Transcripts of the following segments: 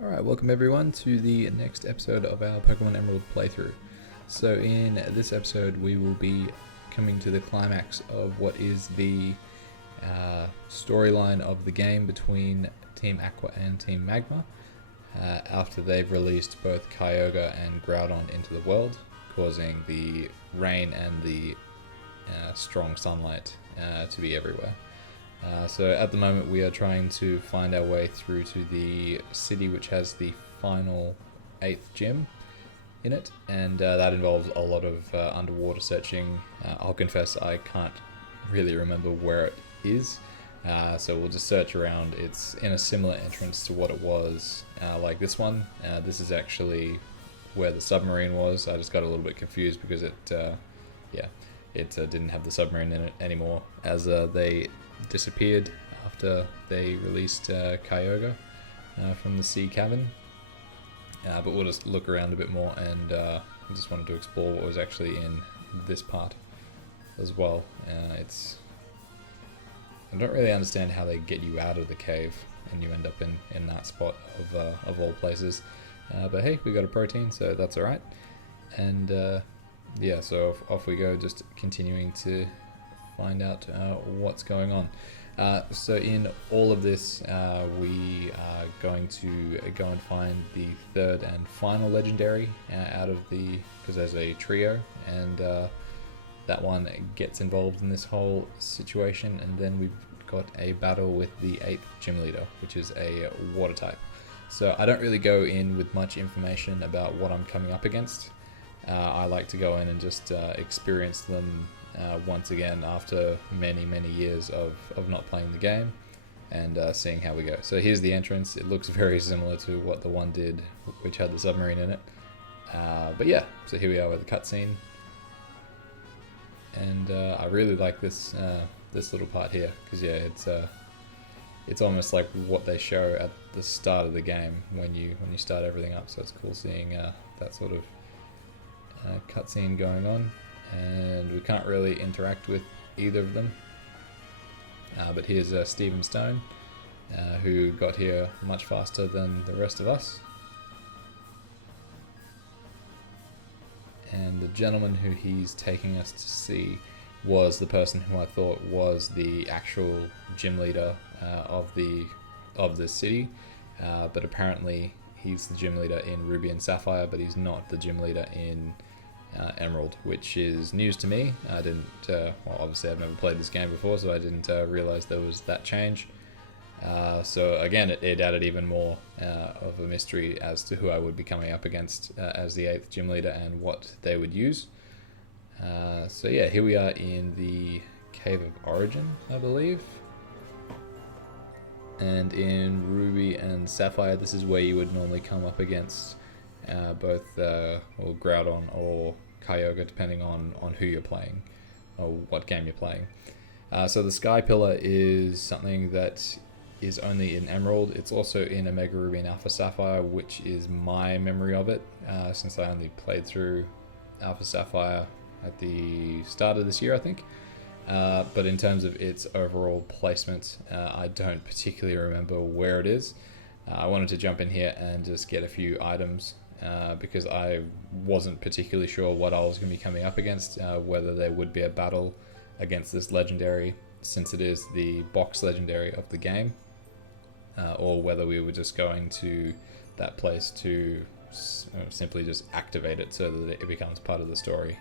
Alright, welcome everyone to the next episode of our Pokemon Emerald playthrough. So in this episode we will be coming to the climax of what is the storyline of the game between Team Aqua and Team Magma after they've released both Kyogre and Groudon into the world, causing the rain and the strong sunlight to be everywhere. So at the moment we are trying to find our way through to the city which has the final 8th gym in it, and that involves a lot of underwater searching. I'll confess I can't really remember where it is, so we'll just search around. It's in a similar entrance to what it was like this one. This is actually where the submarine was. I just got a little bit confused because it didn't have the submarine in it anymore, as they disappeared after they released Kyogre from the sea cabin. But we'll just look around a bit more, and I just wanted to explore what was actually in this part as well. I don't really understand how they get you out of the cave and you end up in that spot of all places. But hey, we got a protein, so that's alright. And yeah, so off we go, just continuing to find out what's going on. So in all of this, we are going to go and find the third and final legendary out of the, because there's a trio, and that one gets involved in this whole situation, and then we've got a battle with the 8th gym leader, which is a water type. So I don't really go in with much information about what I'm coming up against. I like to go in and just experience them once again after many years of not playing the game, and seeing how we go. So here's the entrance. It looks very similar to what the one did which had the submarine in it. But yeah, so here we are with the cutscene, and I really like this this little part here, because yeah, it's almost like what they show at the start of the game when you start everything up. So it's cool seeing that sort of cutscene going on, and we can't really interact with either of them. But here's Stephen Stone, who got here much faster than the rest of us. And the gentleman who he's taking us to see was the person who I thought was the actual gym leader of the city, but apparently he's the gym leader in Ruby and Sapphire, but he's not the gym leader in Emerald, which is news to me. I didn't, well, obviously I've never played this game before, so I didn't realize there was that change. So again, it added even more of a mystery as to who I would be coming up against as the 8th gym leader and what they would use. So yeah, here we are in the Cave of Origin, I believe. And in Ruby and Sapphire, this is where you would normally come up against both Groudon or Kyogre, depending on who you're playing or what game you're playing. So the Sky Pillar is something that is only in Emerald. It's also in Omega Ruby and Alpha Sapphire, which is my memory of it, since I only played through Alpha Sapphire at the start of this year, I think. But in terms of its overall placement, I don't particularly remember where it is. I wanted to jump in here and just get a few items, because I wasn't particularly sure what I was going to be coming up against, whether there would be a battle against this legendary, since it is the box legendary of the game, or whether we were just going to that place to simply just activate it so that it becomes part of the story.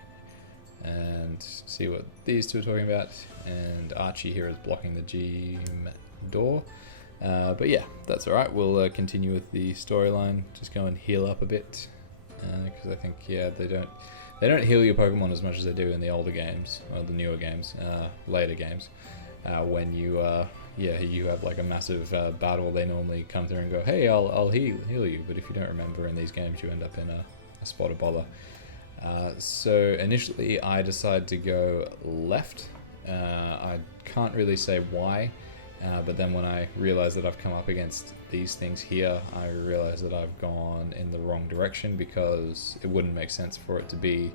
And see what these two are talking about, and Archie here is blocking the gym door. But yeah, that's alright. We'll continue with the storyline. Just go and heal up a bit, because I think, yeah, they don't heal your Pokemon as much as they do in the older games, or the newer games, later games. When you have like a massive battle, they normally come through and go, hey, I'll heal you. But if you don't remember in these games, you end up in a spot of bother. So initially I decided to go left. I can't really say why, but then when I realized that I've come up against these things here, I realized that I've gone in the wrong direction, because it wouldn't make sense for it to be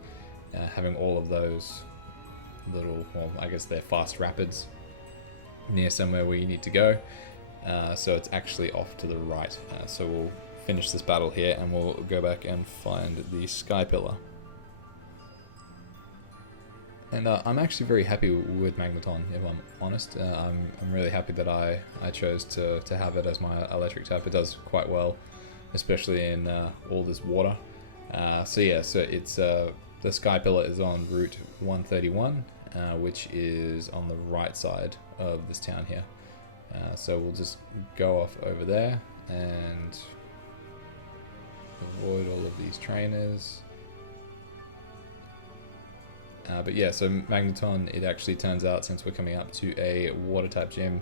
having all of those little, well, I guess they're fast rapids near somewhere where you need to go. So it's actually off to the right. So we'll finish this battle here, and we'll go back and find the Sky Pillar. And I'm actually very happy with Magneton, if I'm honest. I'm really happy that I chose to have it as my electric type. It does quite well, especially in all this water. So yeah, so it's the Sky Pillar is on Route 131, which is on the right side of this town here. So we'll just go off over there and avoid all of these trainers. But yeah, so Magneton, it actually turns out, since we're coming up to a water type gym,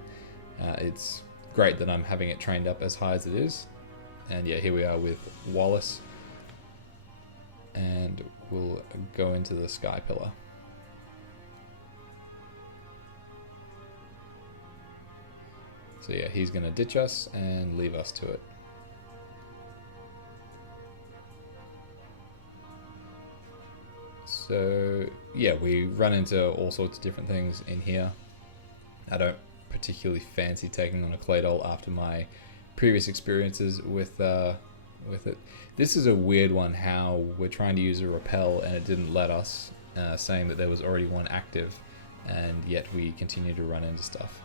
it's great that I'm having it trained up as high as it is. And yeah, here we are with Wallace, and we'll go into the Sky Pillar. So yeah, he's going to ditch us and leave us to it. So yeah, we run into all sorts of different things in here. I don't particularly fancy taking on a Claydol after my previous experiences with it. This is a weird one, how we're trying to use a repel and it didn't let us, saying that there was already one active, and yet we continue to run into stuff.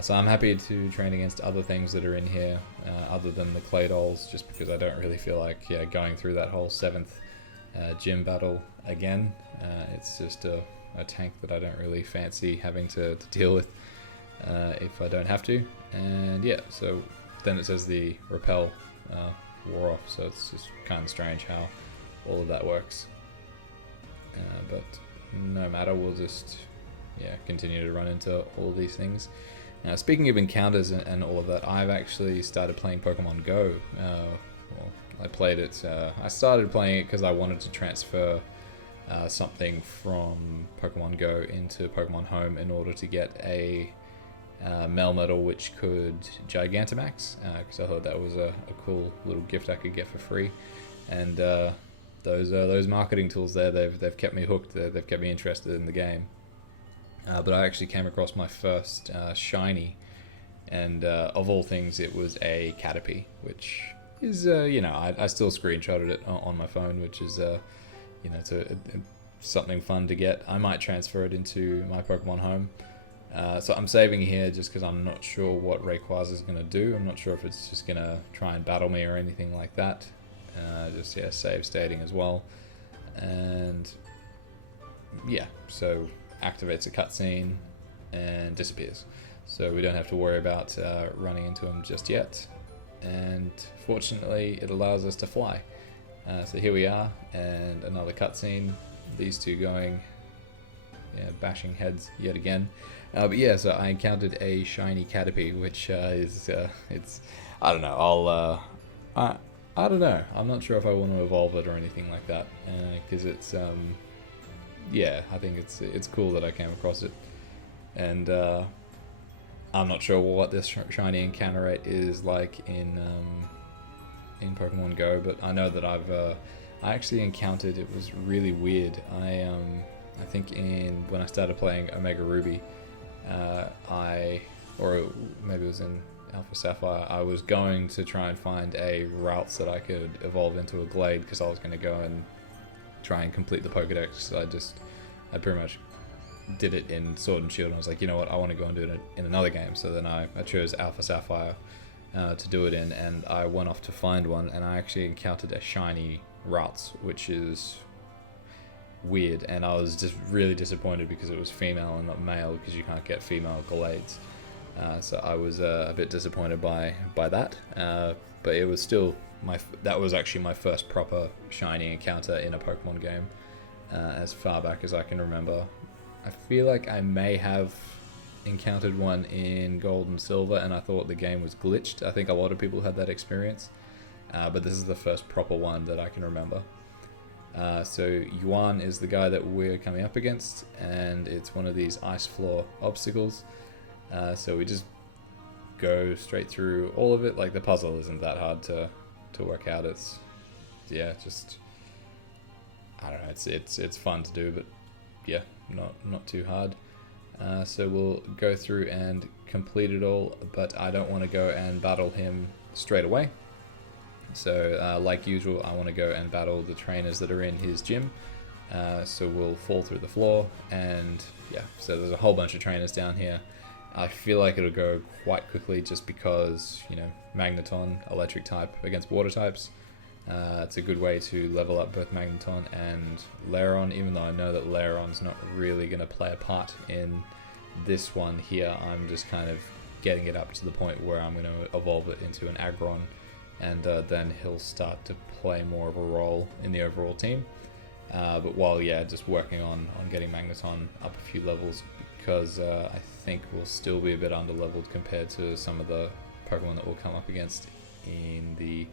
So I'm happy to train against other things that are in here, other than the Claydols, just because I don't really feel like going through that whole 7th gym battle again. It's just a tank that I don't really fancy having to deal with if I don't have to. And yeah, so then it says the repel wore off, so it's just kind of strange how all of that works. But no matter, we'll just continue to run into all these things. Now, speaking of encounters and all of that, I've actually started playing Pokemon Go. I played it. I started playing it because I wanted to transfer something from Pokemon Go into Pokemon Home in order to get a Melmetal which could Gigantamax, because I thought that was a cool little gift I could get for free. And those marketing tools there, they've kept me hooked. They've kept me interested in the game. But I actually came across my first shiny, and of all things, it was a Caterpie, which is I still screenshotted it on my phone, which is it's something fun to get. I might transfer it into my Pokemon Home. So I'm saving here just because I'm not sure what Rayquaza is going to do. I'm not sure if it's just going to try and battle me or anything like that. Save stating as well. And yeah, so activates a cutscene and disappears. So we don't have to worry about running into him just yet. And fortunately, it allows us to fly. So here we are, and another cutscene. These two going, bashing heads yet again. But yeah, so I encountered a shiny Caterpie, which is it's, I don't know. I don't know. I'm not sure if I want to evolve it or anything like that, because it's I think it's cool that I came across it, and I'm not sure what this shiny encounter rate is like in Pokemon Go, but I know that I actually encountered, it was really weird. I think when I started playing Omega Ruby, or maybe it was in Alpha Sapphire, I was going to try and find a route that I could evolve into a Glade, because I was going to go and try and complete the Pokedex. I pretty much did it in Sword and Shield, and I was like, you know what, I want to go and do it in another game. So then I chose Alpha Sapphire to do it in, and I went off to find one, and I actually encountered a shiny Ralts, which is weird, and I was just really disappointed because it was female and not male, because you can't get female Glades. So I was a bit disappointed by that, but it was still that was actually my first proper shiny encounter in a Pokemon game, as far back as I can remember. I feel like I may have encountered one in Gold and Silver, and I thought the game was glitched. I think a lot of people had that experience, but this is the first proper one that I can remember. So Juan is the guy that we're coming up against, and it's one of these ice floor obstacles. So we just go straight through all of it. Like, the puzzle isn't that hard to work out. It's just, I don't know, it's fun to do, but not too hard. So we'll go through and complete it all, but I don't want to go and battle him straight away. So like usual, I want to go and battle the trainers that are in his gym. So we'll fall through the floor, and yeah, so there's a whole bunch of trainers down here. I feel like it'll go quite quickly just because, you know, Magneton, electric type against water types. It's a good way to level up both Magneton and Lairon, even though I know that Lairon's not really going to play a part in this one here. I'm just kind of getting it up to the point where I'm going to evolve it into an Aggron, and then he'll start to play more of a role in the overall team. But while, yeah, just working on getting Magneton up a few levels, because I think we'll still be a bit under-leveled compared to some of the Pokemon that we'll come up against in the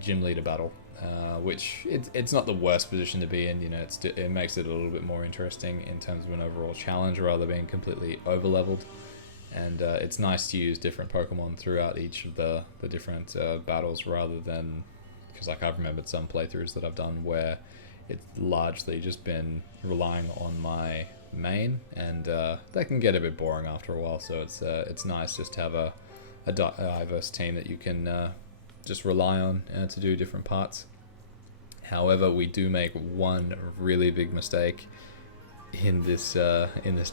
gym leader battle, which it's not the worst position to be in. You know, it makes it a little bit more interesting in terms of an overall challenge rather than being completely over-leveled. And it's nice to use different Pokemon throughout each of the different battles, rather than, because like I've remembered some playthroughs that I've done where it's largely just been relying on my main, and that can get a bit boring after a while. So it's nice just to have a diverse team that you can just rely on to do different parts. However, we do make one really big mistake in this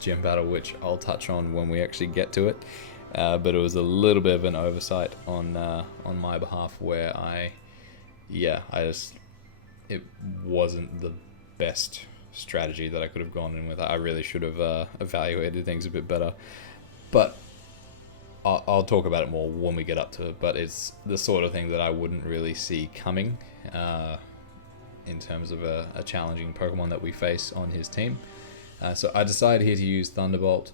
gym battle, which I'll touch on when we actually get to it. But it was a little bit of an oversight on my behalf, where it wasn't the best strategy that I could have gone in with. I really should have evaluated things a bit better, but I'll talk about it more when we get up to it. But it's the sort of thing that I wouldn't really see coming in terms of a challenging Pokemon that we face on his team. So I decided here to use Thunderbolt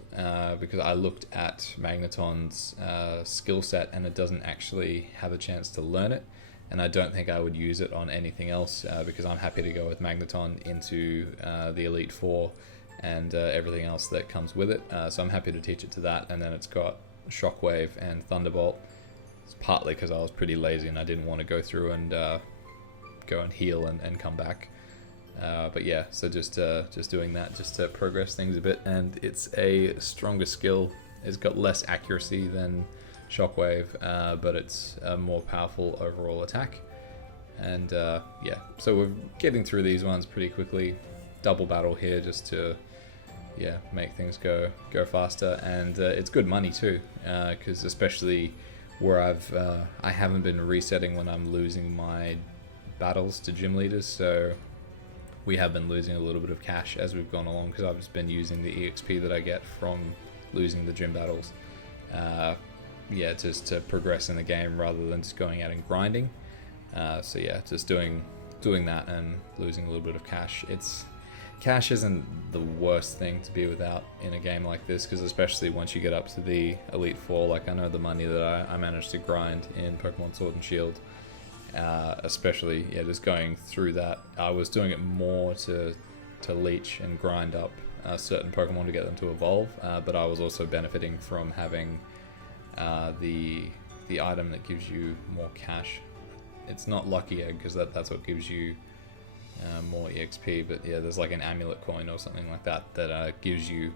because I looked at Magneton's skill set, and it doesn't actually have a chance to learn it. And I don't think I would use it on anything else because I'm happy to go with Magneton into the Elite Four and everything else that comes with it. So I'm happy to teach it to that. And then it's got Shockwave and Thunderbolt. It's partly because I was pretty lazy and I didn't want to go through and go and heal and come back. But yeah, so just doing that just to progress things a bit. And it's a stronger skill. It's got less accuracy than Shockwave, but it's a more powerful overall attack. And yeah, so we're getting through these ones pretty quickly. Double battle here just to make things go faster, and it's good money too, because especially where I haven't been resetting when I'm losing my battles to gym leaders, so we have been losing a little bit of cash as we've gone along, because I've just been using the EXP that I get from losing the gym battles. Just to progress in the game rather than just going out and grinding. So yeah, just doing that and losing a little bit of cash. Cash isn't the worst thing to be without in a game like this, because especially once you get up to the Elite Four, like I know the money that I managed to grind in Pokemon Sword and Shield, especially just going through that, I was doing it more to leech and grind up certain Pokemon to get them to evolve, but I was also benefiting from having the item that gives you more cash. It's not Lucky Egg, because that's what gives you more EXP, but yeah, there's like an amulet coin or something like that gives you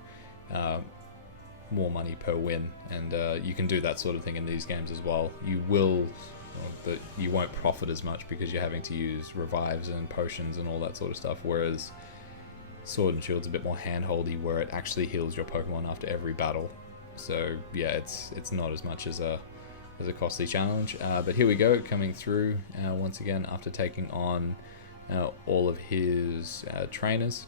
more money per win, and you can do that sort of thing in these games as well. But you won't profit as much because you're having to use revives and potions and all that sort of stuff, whereas Sword and Shield's a bit more handholdy, where it actually heals your Pokemon after every battle. So yeah, it's not as much as a costly challenge. But here we go, coming through once again after taking on all of his trainers.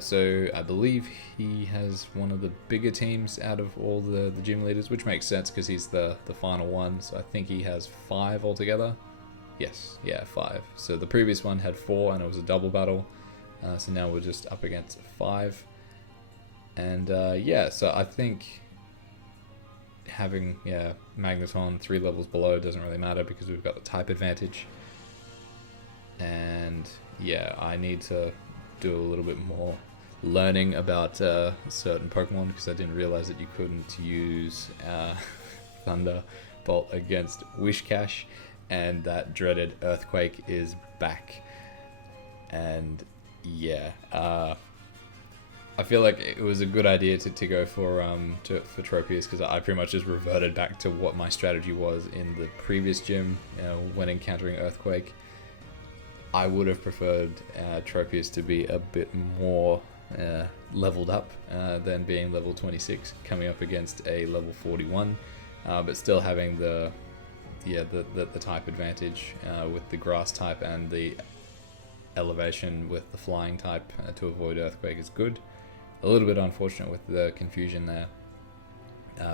So I believe he has one of the bigger teams out of all the gym leaders, which makes sense because he's the final one. So I think he has 5 altogether. Yes, yeah, 5. So the previous one had 4 and it was a double battle. So now we're just up against 5. And so I think having Magneton 3 levels below doesn't really matter because we've got the type advantage. And yeah, I need to do a little bit more learning about certain Pokemon, because I didn't realize that you couldn't use Thunderbolt against Wishcash, and that dreaded Earthquake is back. And yeah, I I feel like it was a good idea to go for Tropius, because I pretty much just reverted back to what my strategy was in the previous gym, when encountering Earthquake. I would have preferred Tropius to be a bit more leveled up than being level 26, coming up against a level 41, but still having the type advantage with the grass type, and the elevation with the flying type to avoid Earthquake is good. A little bit unfortunate with the confusion there,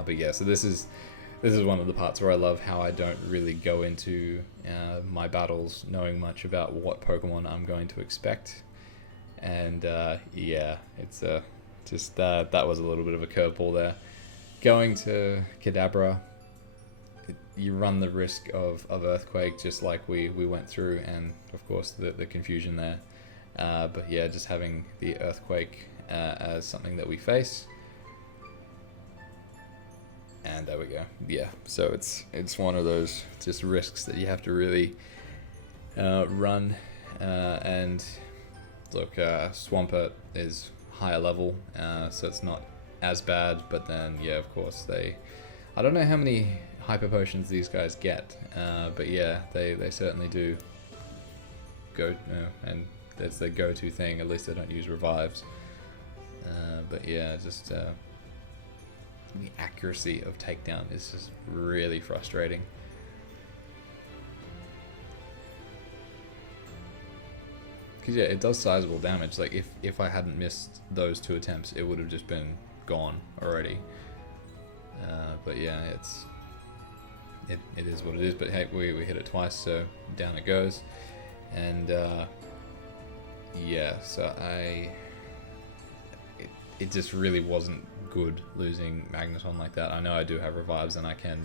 but yeah. So this is one of the parts where I love how I don't really go into my battles knowing much about what Pokemon I'm going to expect, and yeah, it's just that was a little bit of a curveball there. Going to Kadabra, you run the risk of Earthquake, just like we went through, and of course the confusion there. But yeah, just having the Earthquake as something that we face. And there we go. Yeah, so it's one of those just risks that you have to really run. And look, Swampert is higher level, so it's not as bad. But then, yeah, of course, I don't know how many hyper potions these guys get, but yeah, they certainly do go, and that's their go-to thing. At least they don't use revives. But yeah, just the accuracy of takedown is just really frustrating. Because yeah, it does sizable damage. Like if I hadn't missed those 2 attempts, it would have just been gone already. But yeah, it is what it is. But hey, we hit it twice, so down it goes. And yeah, so it just really wasn't good losing Magneton like that. I know I do have revives and I can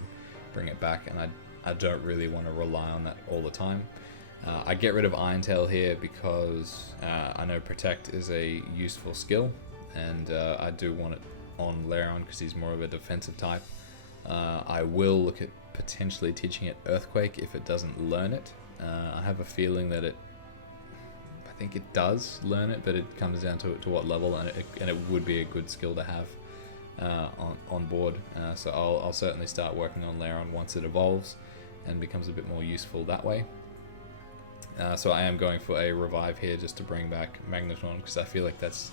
bring it back, and I don't really want to rely on that all the time. I get rid of Iron Tail here because I know Protect is a useful skill, and I do want it on Lairon because he's more of a defensive type. I will look at potentially teaching it Earthquake if it doesn't learn it. I have a feeling that I think it does learn it, but it comes down to what level, and it would be a good skill to have on board. So I'll certainly start working on Lairon once it evolves and becomes a bit more useful that way. So I am going for a revive here just to bring back Magneton, because I feel like that's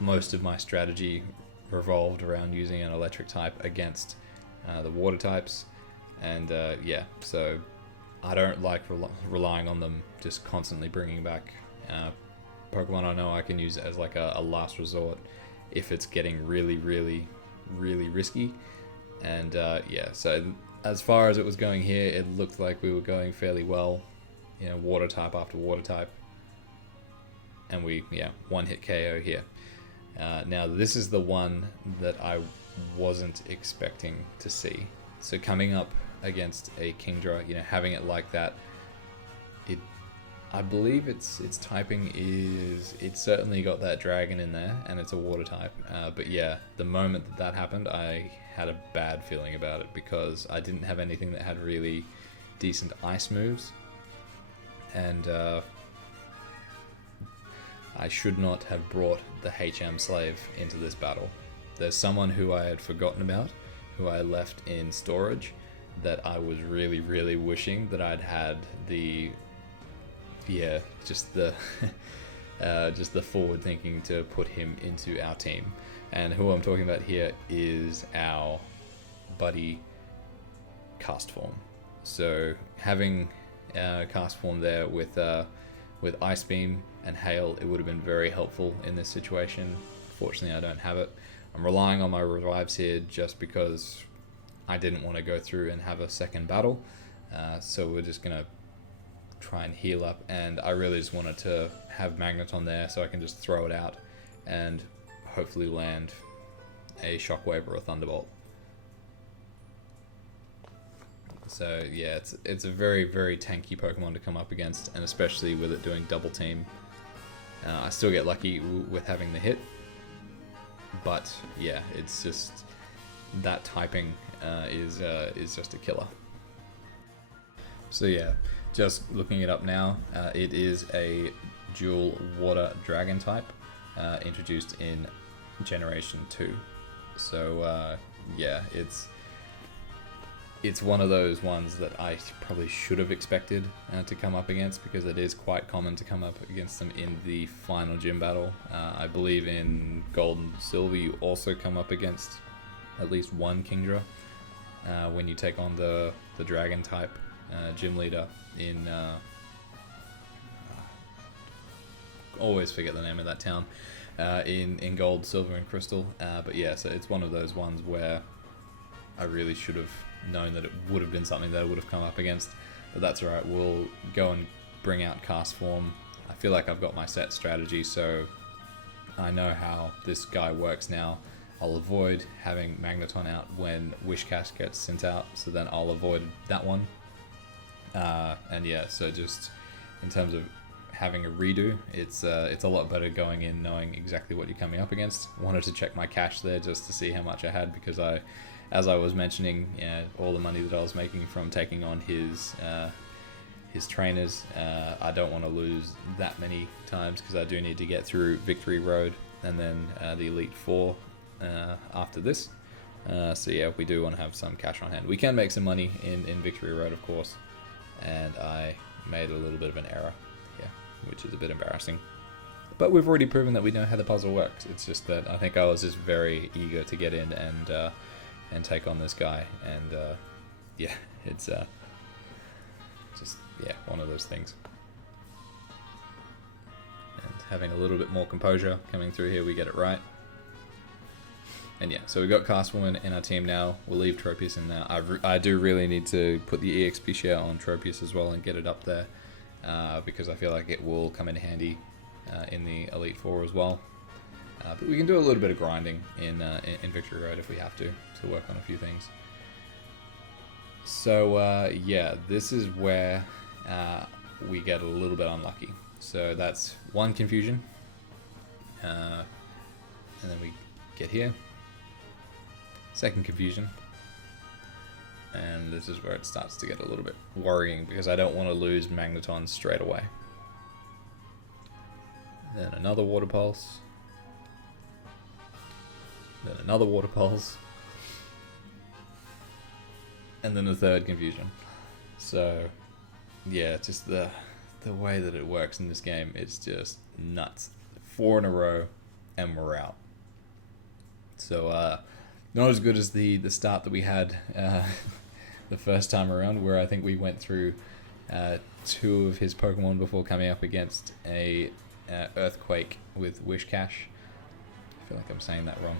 most of my strategy revolved around using an electric type against the water types. And yeah, so I don't like relying on them just constantly bringing back Pokemon. I know I can use it as like a last resort if it's getting really, really, really risky. And yeah, so as far as it was going here, it looked like we were going fairly well. Water type after water type. And we, one hit KO here. Now this is the one that I wasn't expecting to see. So coming up against a Kingdra, having it like that, I believe its typing is, it's certainly got that dragon in there, and it's a water type. But yeah, the moment that happened, I had a bad feeling about it, because I didn't have anything that had really decent ice moves, and I should not have brought the HM Slave into this battle. There's someone who I had forgotten about, who I left in storage, that I was really, really wishing that I'd had the, just the forward thinking to put him into our team. And who I'm talking about here is our buddy Castform. So having Castform there with Ice Beam and Hail, it would have been very helpful in this situation. Fortunately, I don't have it. I'm relying on my revives here just because I didn't want to go through and have a second battle. So we're just going to try and heal up, and I really just wanted to have Magneton there so I can just throw it out and hopefully land a Shockwave or a Thunderbolt. So yeah, it's a very, very tanky Pokemon to come up against, and especially with it doing double team. I still get lucky with having the hit, but yeah, it's just that typing is just a killer. So yeah, just looking it up now, it is a dual water dragon type. introduced in Generation 2. So yeah, it's one of those ones that I probably should have expected to come up against, because it is quite common to come up against them in the final gym battle. I believe in Gold and Silver you also come up against at least one Kingdra when you take on the Dragon type gym leader in... always forget the name of that town. In Gold, Silver and Crystal. But yeah, so it's one of those ones where I really should have known that it would have been something that I would have come up against, but that's alright. We'll go and bring out Cast Form. I feel like I've got my set strategy, so I know how this guy works now. I'll avoid having Magneton out when Wishcash gets sent out, so then I'll avoid that one. And yeah, so just in terms of having a redo, it's a lot better going in knowing exactly what you're coming up against. Wanted to check my cash there just to see how much I had, because as I was mentioning, all the money that I was making from taking on his trainers, I don't want to lose that many times, because I do need to get through Victory Road and then the Elite Four after this. So yeah, we do want to have some cash on hand. We can make some money in Victory Road, of course, and I made a little bit of an error here, which is a bit embarrassing. But we've already proven that we know how the puzzle works. It's just that I think I was just very eager to get in and take on this guy, and yeah, it's just one of those things. And having a little bit more composure coming through here, we get it right. And yeah, so we've got Castwoman in our team now. We'll leave Tropius in now. I do really need to put the EXP share on Tropius as well and get it up there, because I feel like it will come in handy in the Elite Four as well. But we can do a little bit of grinding in Victory Road if we have to work on a few things. So yeah, this is where we get a little bit unlucky. So that's one confusion, and then we get here, second confusion, and this is where it starts to get a little bit worrying, because I don't want to lose Magneton straight away. Then another Water Pulse. Then another Water Pulse. And then the third confusion. So, yeah, just the way that it works in this game, it's just nuts. 4 in a row, and we're out. So, not as good as the start that we had the first time around, where I think we went through 2 of his Pokemon before coming up against a Earthquake with Wishcash. I feel like I'm saying that wrong.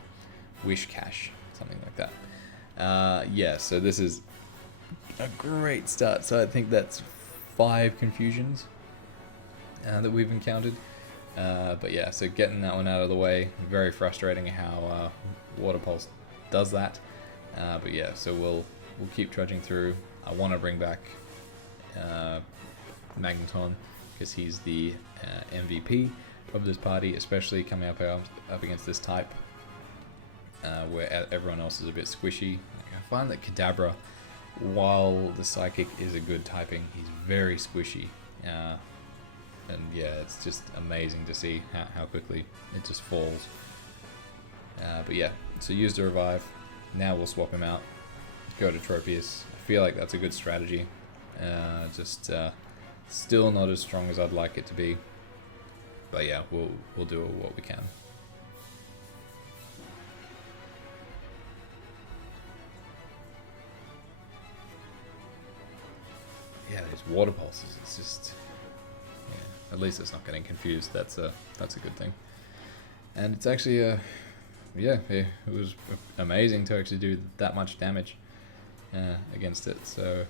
Wishcash, something like that. Yeah, so this is a great start. So I think that's 5 confusions that we've encountered. But yeah, so getting that one out of the way, very frustrating how Water Pulse does that. But yeah, so we'll keep trudging through. I want to bring back Magneton, because he's the MVP of this party, especially coming up against this type, where everyone else is a bit squishy. I find that Kadabra, while the Psychic is a good typing, he's very squishy. And yeah, it's just amazing to see how quickly it just falls. But yeah, so use the Revive. Now we'll swap him out, go to Tropius. I feel like that's a good strategy. Still not as strong as I'd like it to be. But yeah, we'll do what we can. Yeah, these Water Pulses, it's just... yeah, at least it's not getting confused. That's a good thing. And it's actually it was amazing to actually do that much damage against it. So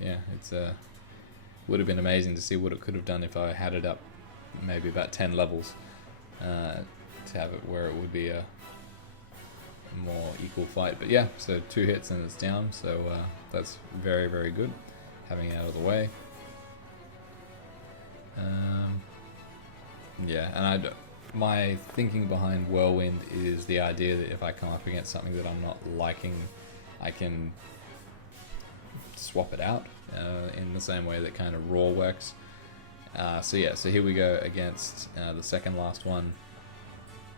yeah, it's would have been amazing to see what it could have done if I had it up maybe about 10 levels to have it where it would be a more equal fight. But yeah, so 2 hits and it's down, so that's very, very good, having it out of the way. Yeah, and my thinking behind Whirlwind is the idea that if I come up against something that I'm not liking, I can swap it out in the same way that kind of Raw works. So yeah, so here we go against the second last one,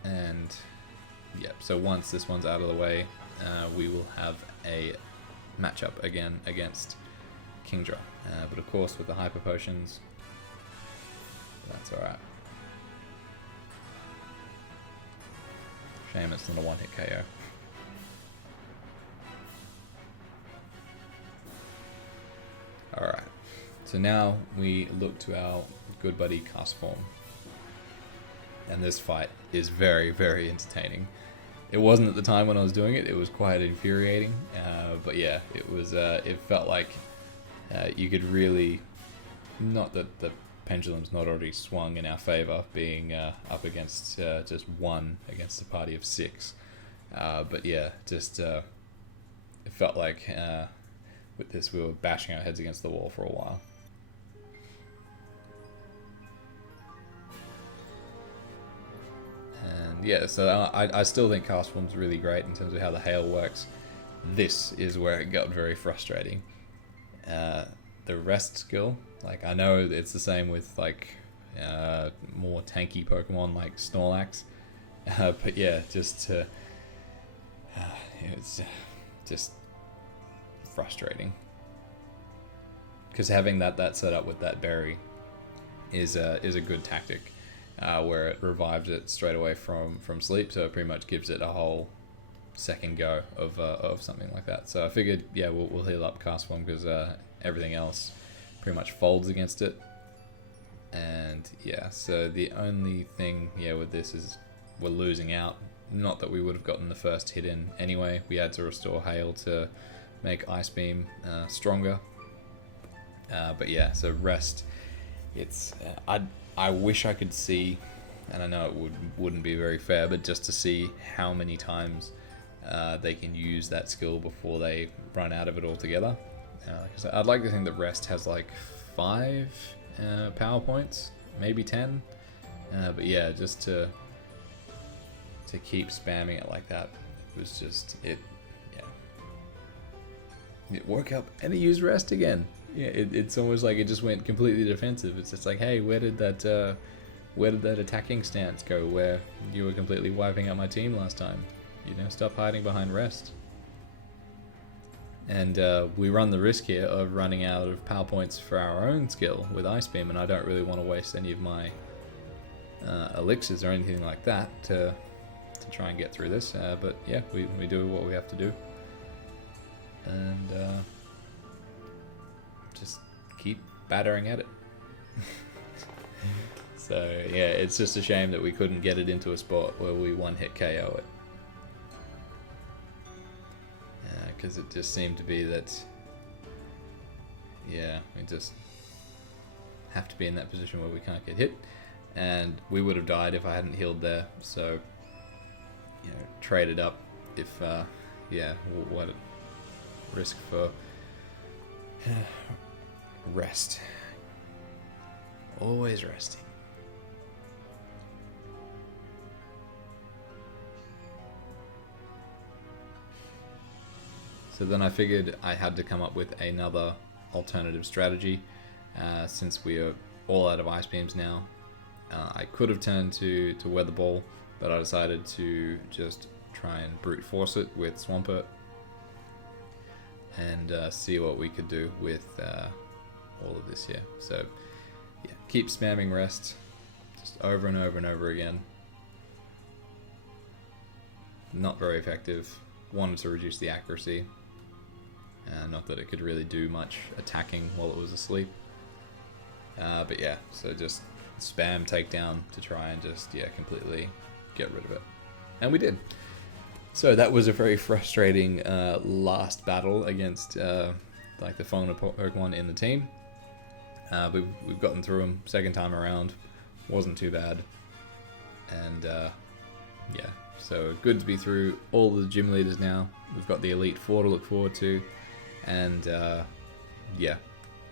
and yeah, so once this one's out of the way, we will have a matchup again against Kingdra. But of course with the Hyper Potions, that's alright. Shame it's not a one-hit KO. Alright, so now we look to our good buddy Castform. And this fight is very, very entertaining. It wasn't at the time when I was doing it, it was quite infuriating. But yeah, it was. It felt like you could really, not that the pendulum's not already swung in our favor, being up against just one against a party of 6. But yeah, just it felt like with this we were bashing our heads against the wall for a while. And yeah, so I still think Castform's really great in terms of how the hail works. This is where it got very frustrating. The rest skill, like I know it's the same with like more tanky Pokemon like Snorlax, but yeah, just it's just frustrating because having that set up with that berry is a good tactic. Where it revives it straight away from sleep, so it pretty much gives it a whole second go of something like that. So I figured, yeah, we'll heal up Castform because everything else pretty much folds against it. And yeah, so the only thing, yeah, with this is we're losing out. Not that we would have gotten the first hit in anyway. We had to restore Hail to make Ice Beam stronger. But yeah, so rest. It's I wish I could see, and I know it wouldn't be very fair, but just to see how many times they can use that skill before they run out of it altogether. Because I'd like to think that rest has like 5 power points, maybe 10. But yeah, just to keep spamming it like that, it was just it woke up and it used rest again. Yeah, it's almost like it just went completely defensive. It's just like, hey, where did that attacking stance go where you were completely wiping out my team last time? You know, stop hiding behind rest. And we run the risk here of running out of power points for our own skill with Ice Beam, and I don't really want to waste any of my elixirs or anything like that to try and get through this. But yeah, we do what we have to do. And just keep battering at it. So yeah, it's just a shame that we couldn't get it into a spot where we one-hit KO it. Because it just seemed to be that, yeah, we just have to be in that position where we can't get hit. And we would have died if I hadn't healed there. So, you know, trade it up if, yeah, what a risk for rest. Always resting. So then I figured I had to come up with another alternative strategy. Since we are all out of Ice Beams now, I could have turned to Weather Ball, but I decided to just try and brute force it with Swampert and see what we could do with all of this here. So yeah, keep spamming rest just over and over and over again. Not very effective. Wanted to reduce the accuracy. Not that it could really do much attacking while it was asleep. But yeah, so just spam takedown to try and just, yeah, completely get rid of it. And we did. So that was a very frustrating last battle against like the Fauna Pokemon in the team. We've gotten through them second time around. Wasn't too bad. And yeah, so good to be through all the gym leaders now. We've got the Elite Four to look forward to. And yeah,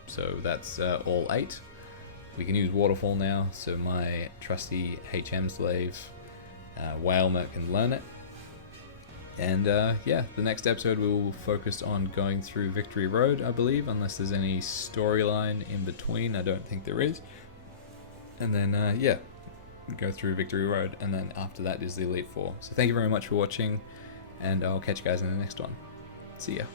so that's all 8. We can use Waterfall now, so my trusty HM slave, Whalmer, can learn it. And yeah, the next episode we will focus on going through Victory Road, I believe, unless there's any storyline in between. I don't think there is. and then yeah, go through Victory Road, and then after that is the Elite Four. So thank you very much for watching, and I'll catch you guys in the next one. See ya.